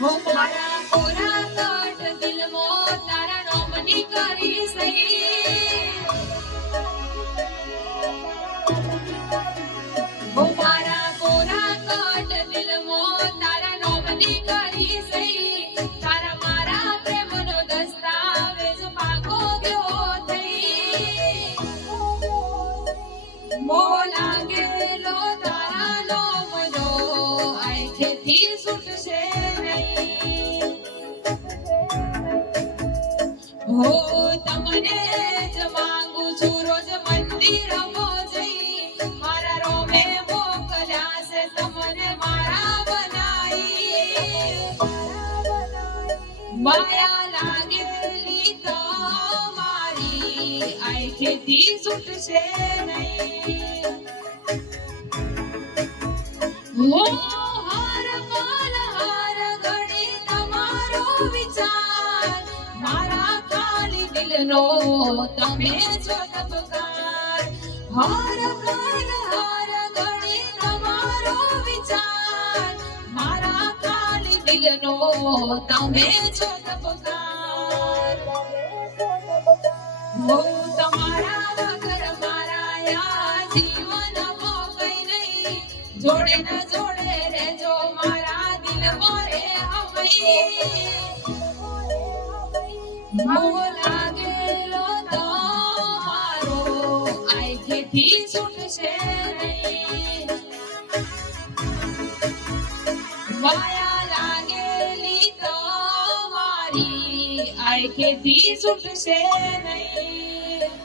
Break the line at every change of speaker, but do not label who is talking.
મારા કોરા કટ દિલમો તારા નોમની કરી સહી. હો મારા કોરા કટ દિલમો તારા નોમની કરી સહી. તારા મારા પ્રેમનો દસ્તાવેજ પાકો ગયો થઈ. મોહ હો તમને જ માંગુ છું રોજ મંદિરમાં જઈ મારા રોમે મોકલ્યા છે તમને મારા બનાઈ મારી આંખેથી છૂટશે નહીં હો મારા ખાલી દિલનો તમે છો તબકાર હાર હાર હાર ઘડી તમારો વિચાર. મારા ખાલી દિલનો તમે છો તબકાર હો તમારા જોડે ન જોડે રેજો મારા દિલ મોરે હમઈ લાગેલો તમારો આંખેથી છૂટશે નહીં. માયા લાગેલી તો મારી આંખેથી છૂટશે નહીં.